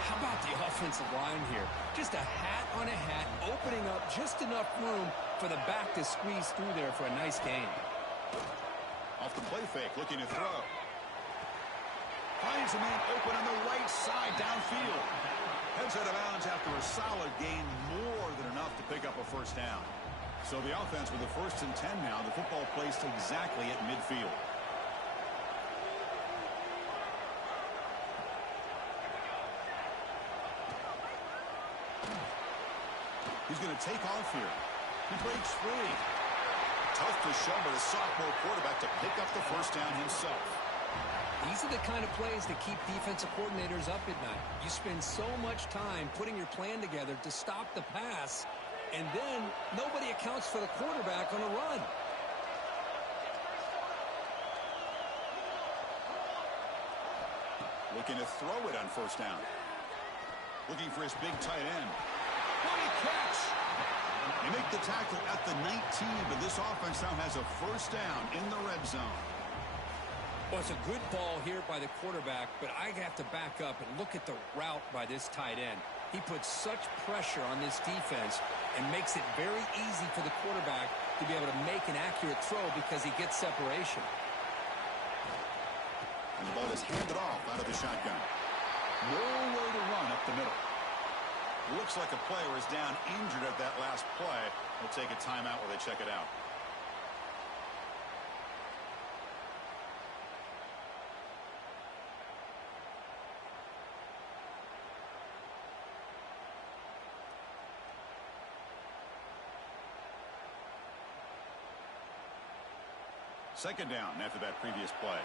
How about the offensive line here? Just a hat on a hat, opening up just enough room for the back to squeeze through there for a nice gain. Off the play fake, looking to throw. Finds a man open on the right side downfield. Heads out of bounds after a solid gain, more than enough to pick up a first down. So the offense with the 1st and 10 now, the football placed exactly at midfield. He's going to take off here. He breaks free. Tough to show by the sophomore quarterback to pick up the first down himself. These are the kind of plays that keep defensive coordinators up at night. You spend so much time putting your plan together to stop the pass, and then nobody accounts for the quarterback on a run. Looking to throw it on first down. Looking for his big tight end. What a catch! They make the tackle at the 19, but this offense now has a first down in the red zone. Well, it's a good ball here by the quarterback, but I have to back up and look at the route by this tight end. He puts such pressure on this defense and makes it very easy for the quarterback to be able to make an accurate throw because he gets separation. And the ball is handed off out of the shotgun. Nowhere to run up the middle. Looks like a player is down injured at that last play. We'll take a timeout while they check it out. Second down after that previous play.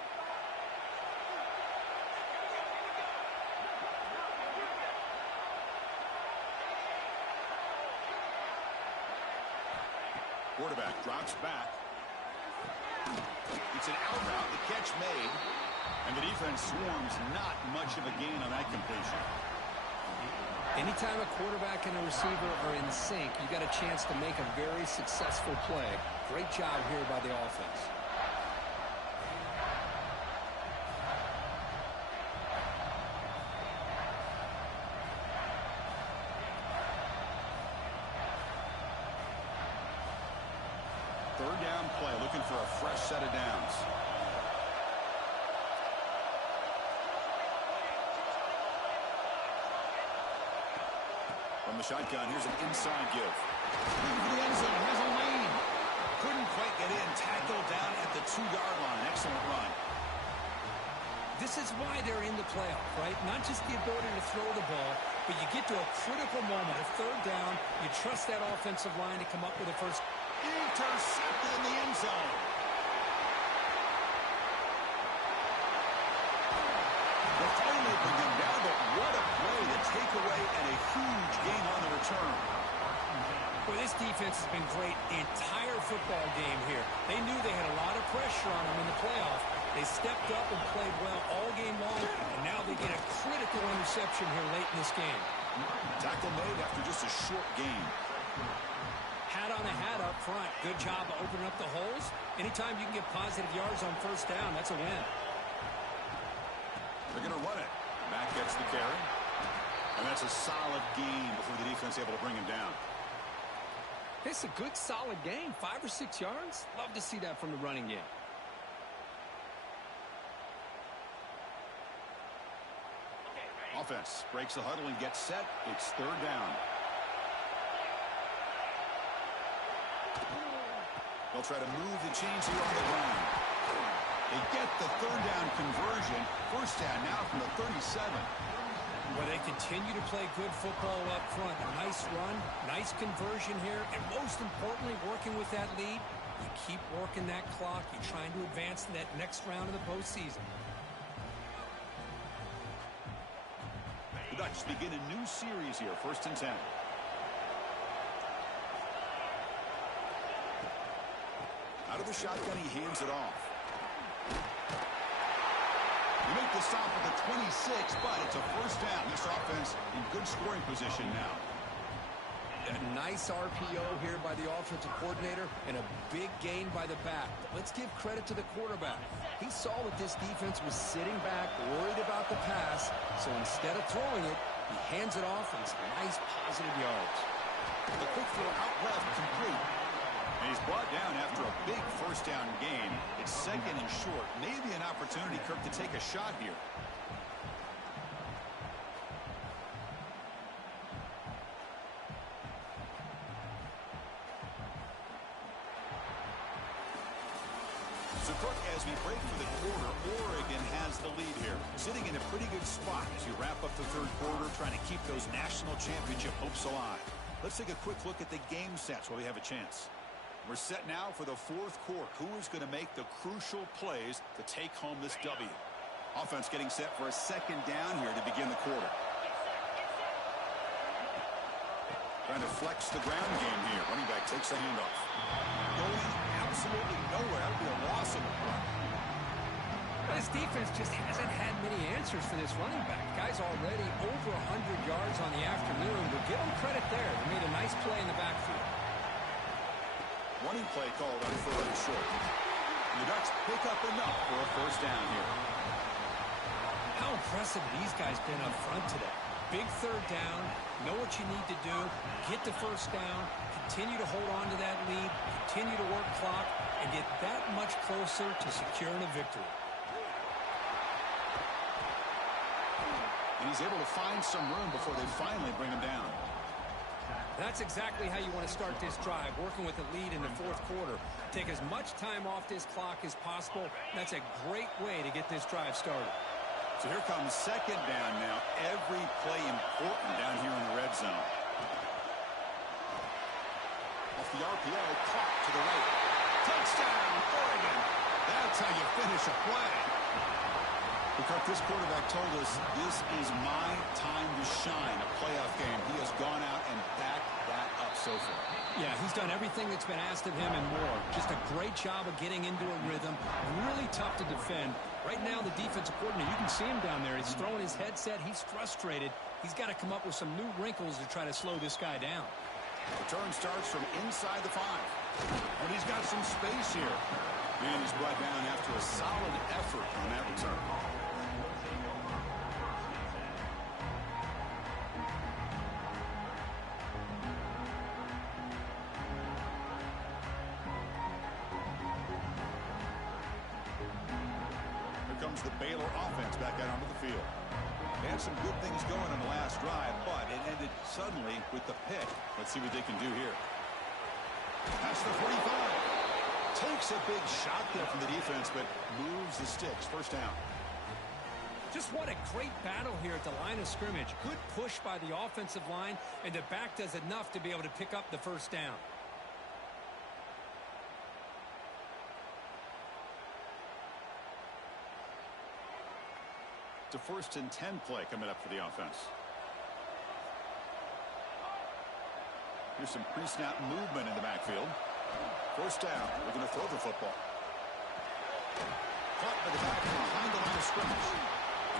Quarterback drops back. It's an out route, the catch made, and the defense swarms. Not much of a gain on that completion. Anytime a quarterback and a receiver are in sync, you got a chance to make a very successful play. Great job here by the offense. play, looking for a fresh set of downs. From the shotgun, here's an inside give. Looking for the end zone, has a lane. Couldn't quite get in, tackled down at the 2-yard line. Excellent run. This is why they're in the playoff, right? Not just the ability to throw the ball, but you get to a critical moment, a third down, you trust that offensive line to come up with a first. Intercepted in the end zone. They finally bring him down, but what a play, the takeaway, and a huge gain on the return. Well, this defense has been great the entire football game here. They knew they had a lot of pressure on them in the playoff. They stepped up and played well all game long, and now they get a critical interception here late in this game. Tackle made after just a short gain. Hat on a hat up front. Good job of opening up the holes. Anytime you can get positive yards on first down, that's a win. They're going to run it. Back gets the carry. And that's a solid gain before the defense able to bring him down. It's a good, solid game. 5 or 6 yards. Love to see that from the running game. Offense breaks the huddle and gets set. It's third down. They'll try to move the chains here on the ground. They get the third down conversion. First down now from the 37. Well, they continue to play good football up front. A nice run, nice conversion here, and most importantly, working with that lead, you keep working that clock. You're trying to advance to that next round of the postseason. The Dutch begin a new series here, 1st and 10. Out of the shotgun, he hands it off. They make the stop at the 26, but it's a first down. This offense in good scoring position now. A nice RPO here by the offensive coordinator and a big gain by the back. But let's give credit to the quarterback. He saw that this defense was sitting back, worried about the pass, so instead of throwing it, he hands it off and some nice positive yards. The quick throw out left complete. And he's brought down after a big first down gain. It's second and short. Maybe an opportunity, Kirk, to take a shot here. So, Kirk, as we break for the quarter, Oregon has the lead here, sitting in a pretty good spot as you wrap up the third quarter, trying to keep those national championship hopes alive. Let's take a quick look at the game sets while we have a chance. We're set now for the fourth quarter. Who is going to make the crucial plays to take home this W? Offense getting set for a second down here to begin the quarter. Trying to flex the ground game here. Running back takes the handoff. Going absolutely nowhere. That would be a loss of the play. This defense just hasn't had many answers for this running back. Guy's already over 100 yards on the afternoon, but give him credit there. He made a nice play in the backfield. Running play called on 3rd and short. And the Ducks pick up enough for a first down here. How impressive these guys been up front today. Big third down, know what you need to do, get the first down, continue to hold on to that lead, continue to work clock, and get that much closer to securing a victory. And he's able to find some room before they finally bring him down. That's exactly how you want to start this drive, working with the lead in the fourth quarter. Take as much time off this clock as possible. That's a great way to get this drive started. So here comes second down now. Every play important down here in the red zone. Off the RPO, caught to the right. Touchdown, Oregon. That's how you finish a play. Because this quarterback told us this is my time to shine, a playoff game. He has gone out and backed that up so far. Yeah, he's done everything that's been asked of him and more. Just a great job of getting into a rhythm. Really tough to defend. Right now, the defensive coordinator, you can see him down there. He's throwing his headset. He's frustrated. He's got to come up with some new wrinkles to try to slow this guy down. Return starts from inside the 5. And he's got some space here. And he's brought down after a solid effort on that return. comes the Baylor offense back out onto the field. They had some good things going on the last drive, but it ended suddenly with the pick. Let's see what they can do here. That's the 45. Takes a big shot there from the defense, but moves the sticks. First down. Just what a great battle here at the line of scrimmage. Good push by the offensive line, and the back does enough to be able to pick up the first down. It's a 1st and 10 play coming up for the offense. Here's some pre-snap movement in the backfield. First down. We're going to throw the football. Caught by the back behind the line of scrimmage.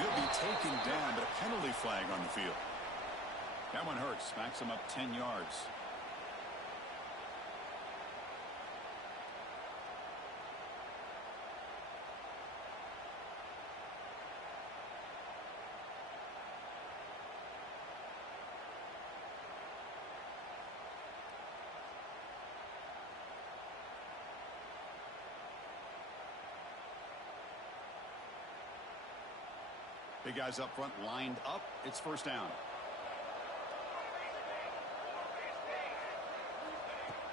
He'll be taken down, but a penalty flag on the field. That one hurts. Smacks him up 10 yards. Big guys up front lined up. It's first down.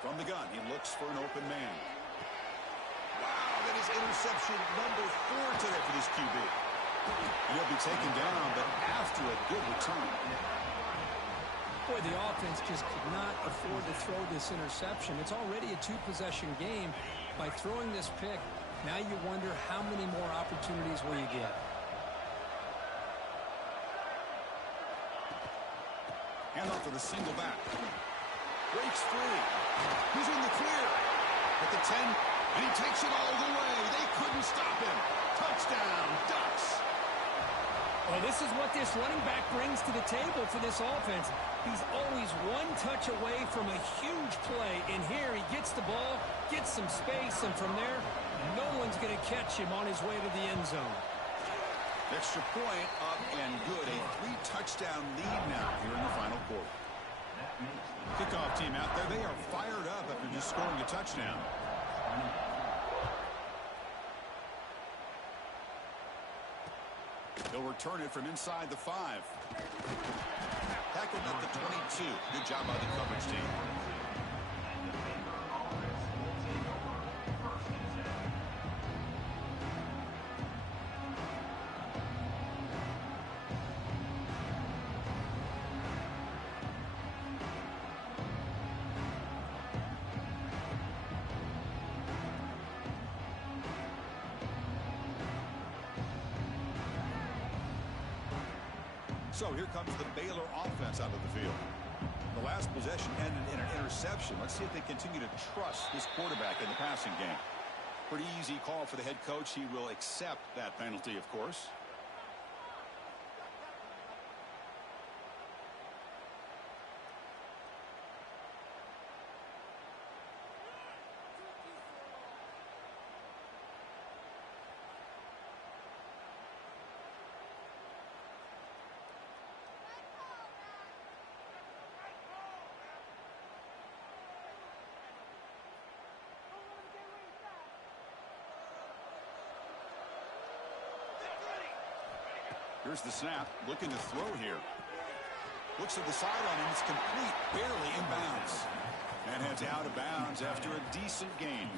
From the gun, he looks for an open man. Wow, that is interception number 4 today for this QB. He'll be taken down, but after a good return. Boy, the offense just could not afford to throw this interception. It's already a 2-possession game. By throwing this pick, now you wonder how many more opportunities will you get. Handoff to the single back. Breaks free. He's in the clear. At the 10, and he takes it all the way. They couldn't stop him. Touchdown, Ducks. Well, this is what this running back brings to the table for this offense. He's always one touch away from a huge play. And here he gets the ball, gets some space, and from there, no one's going to catch him on his way to the end zone. Extra point up and good. A 3-touchdown lead now here in the final quarter. Kickoff team out there. They are fired up after just scoring a touchdown. They'll return it from inside the 5. Tackled at the 22. Good job by the coverage team. So here comes the Baylor offense out of the field. The last possession ended in an interception. Let's see if they continue to trust this quarterback in the passing game. Pretty easy call for the head coach. He will accept that penalty, of course. Here's the snap, looking to throw here. Looks at the sideline, and it's complete, barely in bounds. And heads out of bounds after a decent gain.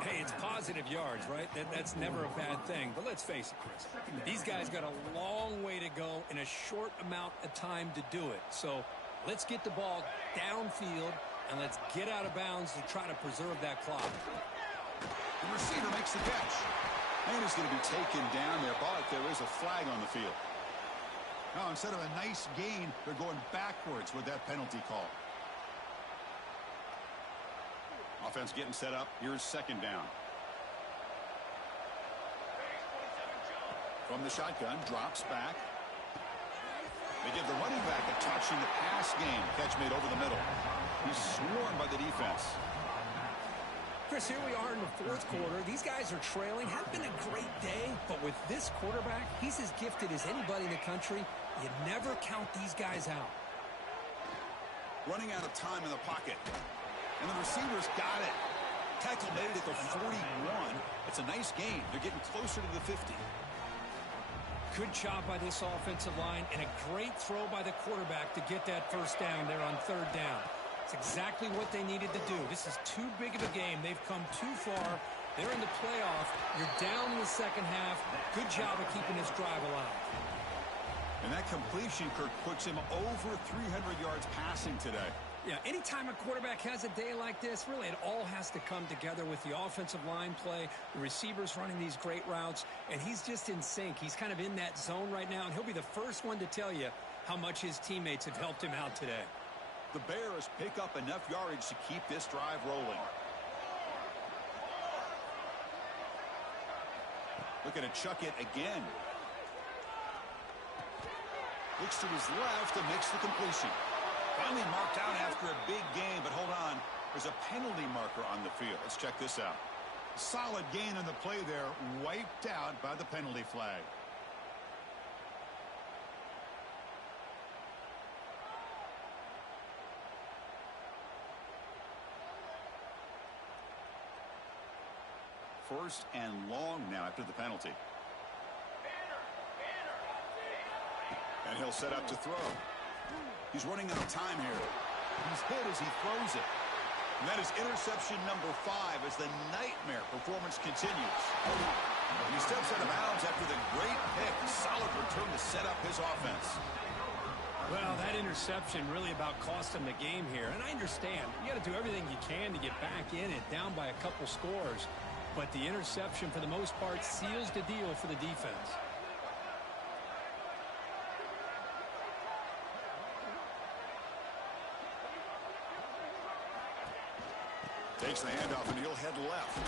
Hey, it's positive yards, right? That's never a bad thing. But let's face it, Chris. These guys got a long way to go in a short amount of time to do it. So let's get the ball downfield, and let's get out of bounds to try to preserve that clock. The receiver makes the catch. And he's going to be taken down there, but there is a flag on the field. Now, instead of a nice gain, they're going backwards with that penalty call. Offense getting set up. Here's second down. From the shotgun, drops back. They give the running back a touch in the pass game. Catch made over the middle. He's swarmed by the defense. Chris, here we are in the 4th quarter. These guys are trailing. Hasn't been a great day, but with this quarterback, he's as gifted as anybody in the country. You never count these guys out. Running out of time in the pocket. And the receivers got it. Tackle made it at the 41. It's a nice gain. They're getting closer to the 50. Good job by this offensive line and a great throw by the quarterback to get that first down there on third down. It's exactly what they needed to do. This is too big of a game. They've come too far. They're in the playoff. You're down in the second half. Good job of keeping this drive alive. And that completion, Kirk, puts him over 300 yards passing today. Yeah, anytime a quarterback has a day like this, really it all has to come together with the offensive line play, the receivers running these great routes, and he's just in sync. He's kind of in that zone right now, and he'll be the first one to tell you how much his teammates have helped him out today. The Bears pick up enough yardage to keep this drive rolling. Looking to chuck it again. Looks to his left and makes the completion. Finally marked out after a big game, but hold on. There's a penalty marker on the field. Let's check this out. Solid gain on the play there, wiped out by the penalty flag. First and long now after the penalty. And he'll set up to throw. He's running out of time here. He's hit as he throws it. And that is interception number 5 as the nightmare performance continues. And he steps out of bounds after the great pick. Solid return to set up his offense. Well, that interception really about cost him the game here. And I understand. You got to do everything you can to get back in it, down by a couple scores. But the interception, for the most part, seals the deal for the defense. Takes the handoff, and he'll head left.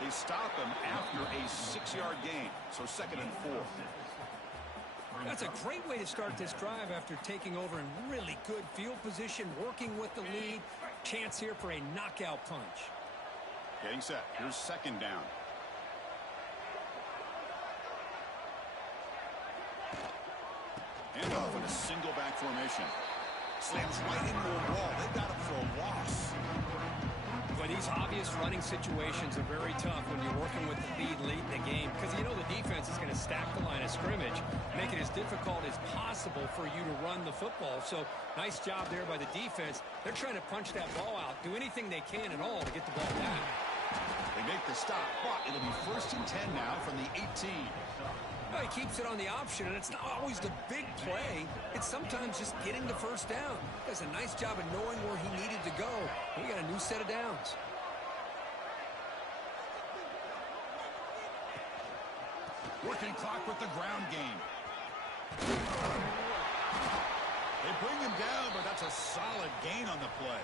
They stop him after a 6-yard gain, so 2nd and 4. That's a great way to start this drive after taking over in really good field position, working with the lead. Chance here for a knockout punch. Getting set. Here's 2nd down. Handoff in a single back formation. Slams right into a wall. They've got him for a loss. Boy, these obvious running situations are very tough when you're working with the lead late in the game because you know the defense is going to stack the line of scrimmage, make it as difficult as possible for you to run the football. So nice job there by the defense. They're trying to punch that ball out, do anything they can at all to get the ball back. They make the stop, but it'll be 1st and 10 now from the 18. Well, he keeps it on the option, and it's not always the big play. It's sometimes just getting the first down. He does a nice job of knowing where he needed to go. He got a new set of downs. Working clock with the ground game. They bring him down, but that's a solid gain on the play.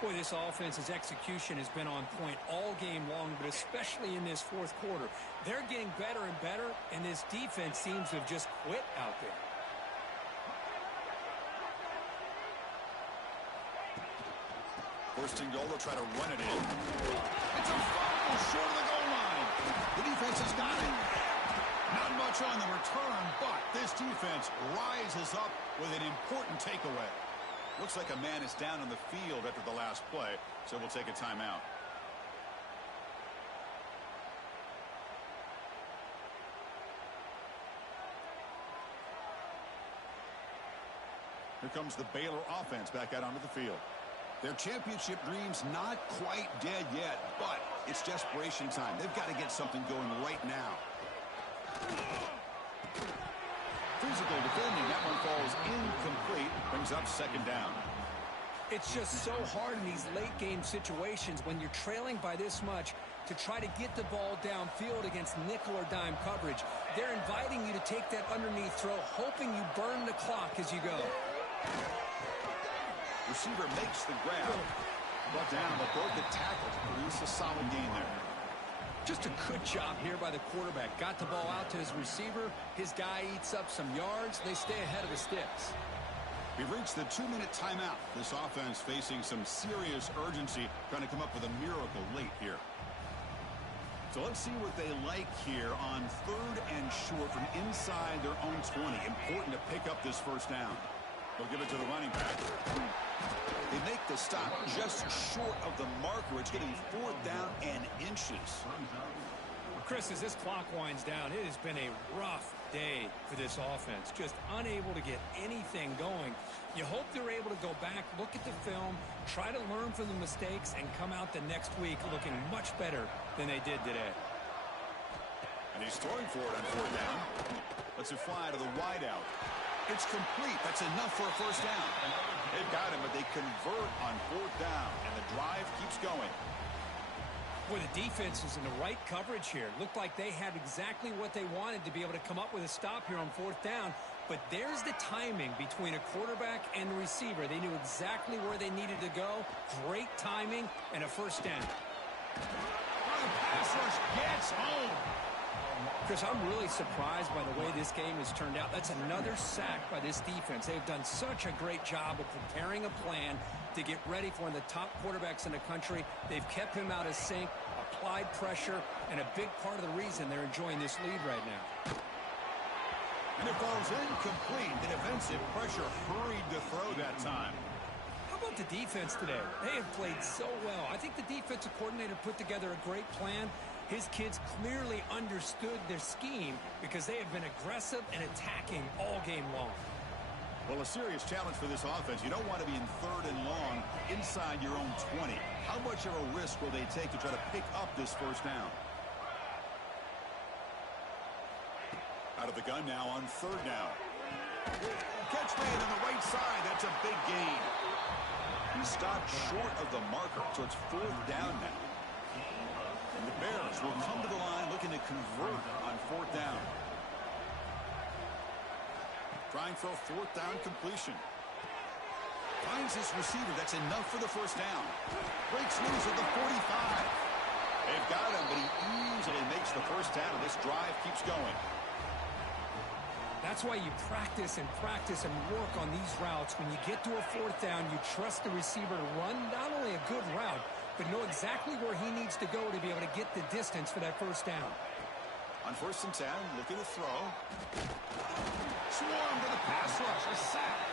Boy, this offense's execution has been on point all game long, but especially in this 4th quarter. They're getting better and better, and this defense seems to have just quit out there. First and goal, they'll try to run it in. It's a fumble short of the goal line. The defense has got it. Not much on the return, but this defense rises up with an important takeaway. Looks like a man is down on the field after the last play, so we'll take a timeout. Here comes the Baylor offense back out onto the field. Their championship dreams not quite dead yet, but it's desperation time. They've got to get something going right now. Physical defending. That one falls incomplete. Brings up 2nd down. It's just so hard in these late-game situations when you're trailing by this much to try to get the ball downfield against nickel or dime coverage. They're inviting you to take that underneath throw, hoping you burn the clock as you go. Receiver makes the grab. Brought down, but broke the tackle to produce a solid gain there. Just a good job here by the quarterback. Got the ball out to his receiver. His guy eats up some yards. They stay ahead of the sticks. We've reached the 2-minute timeout. This offense facing some serious urgency, trying to come up with a miracle late here. So let's see what they like here on 3rd and short from inside their own 20. Important to pick up this first down. They'll give it to the running back. They make the stop just short of the marker. It's getting 4th down and inches. Chris, as this clock winds down, it has been a rough day for this offense. Just unable to get anything going. You hope they're able to go back, look at the film, try to learn from the mistakes, and come out the next week looking much better than they did today. And he's throwing for it on fourth down. Lets it fly to the wideout. It's complete. That's enough for a first down. They've got him, but they convert on fourth down, and the drive keeps going. Boy, the defense is in the right coverage here. Looked like they had exactly what they wanted to be able to come up with a stop here on fourth down. But there's the timing between a quarterback and the receiver. They knew exactly where they needed to go. Great timing and a first down. The pass rush gets home. Chris, I'm really surprised by the way this game has turned out. That's another sack by this defense. They've done such a great job of preparing a plan to get ready for one of the top quarterbacks in the country. They've kept him out of sync, applied pressure, and a big part of the reason they're enjoying this lead right now. And it falls incomplete. The defensive pressure hurried to throw that time. How about the defense today? They have played so well. I think the defensive coordinator put together a great plan. His kids clearly understood their scheme because they have been aggressive and attacking all game long. Well, a serious challenge for this offense. You don't want to be in third and long inside your own 20. How much of a risk will they take to try to pick up this first down? Out of the gun now on third down. Catch made on the right side. That's a big gain. He stopped short of the marker, so it's fourth down now. And the Bears will come to the line looking to convert on fourth down. Trying for a fourth down completion. Finds his receiver. That's enough for the first down. Breaks loose at the 45. They've got him, but he easily makes the first down, and this drive keeps going. That's why you practice and work on these routes. When you get to a fourth down, you trust the receiver to run not only a good route, but know exactly where he needs to go to be able to get the distance for that first down. On first and 10, looking to throw. Swarm to the pass rush, a sack.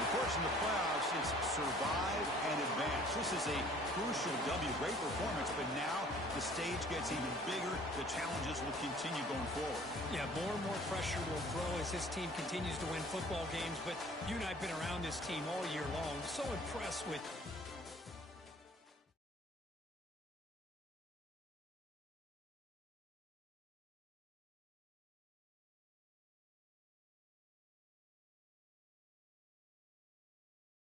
Of course, in the playoffs, it's survive and advance. This is a crucial W. Great performance, but now the stage gets even bigger. The challenges will continue going forward. Yeah, more and more pressure will grow as this team continues to win football games. But you and I have been around this team all year long. So impressed with